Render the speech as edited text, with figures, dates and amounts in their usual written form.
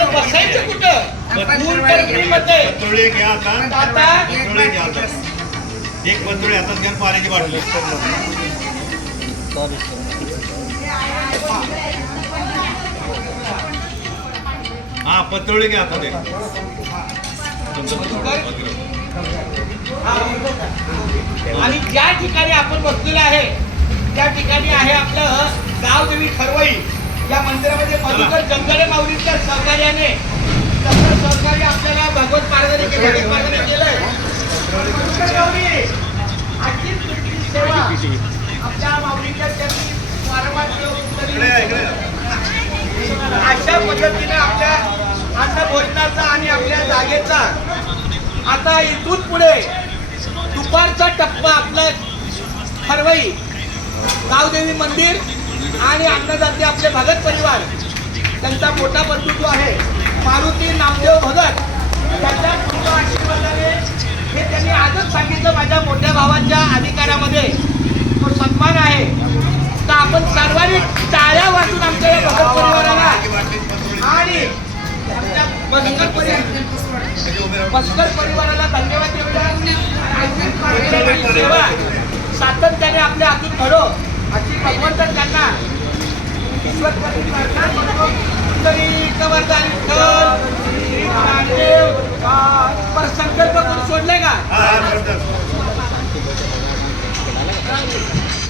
आपलं बसायचं कुठं मध्ये पतोळे घ्या आता आता पतोळे घ्या आता एक पतोळे हातात घ्या पाण्याची बाटली हा पतोळे घ्या आता ते आणि ज्या ठिकाणी आपण बसलेलो आहे त्या ठिकाणी आहे आपलं गावदेवी ठरवई. या मंदिरामध्ये मधुकर जंगले माऊलीच्या सहकार्याने सहकार्य आपल्याला भगवत मार्गाने केलंय. सेवा आपल्या माऊलीच्या चरणी वारंवार अशा पद्धतीने आपल्या अन्न भोजनाचा आणि आपल्या जागेचा आता इथून पुढे दुपारचा टप्पा आपलं ठरवई गावदेवी मंदिर आणि अन्नदाते आपले भगत परिवार त्यांचा मोठा बंधू जो आहे मारुती नामदेव भगत त्यांच्या पूर्ण आशीर्वादाने हे त्यांनी आजच सांगितलं माझ्या मोठ्या भावाच्या अधिकारामध्ये तो सन्मान आहे. तर आपण सर्वांनी टाळ्या वाजून आमच्या या भगत परिवाराला आणि बसकर परिवाराला धन्यवाद देऊया. सेवा सातत्याने आपल्या हातून घडो अशी भगवंत त्यांना ईश्वर प्रार्थना करतो.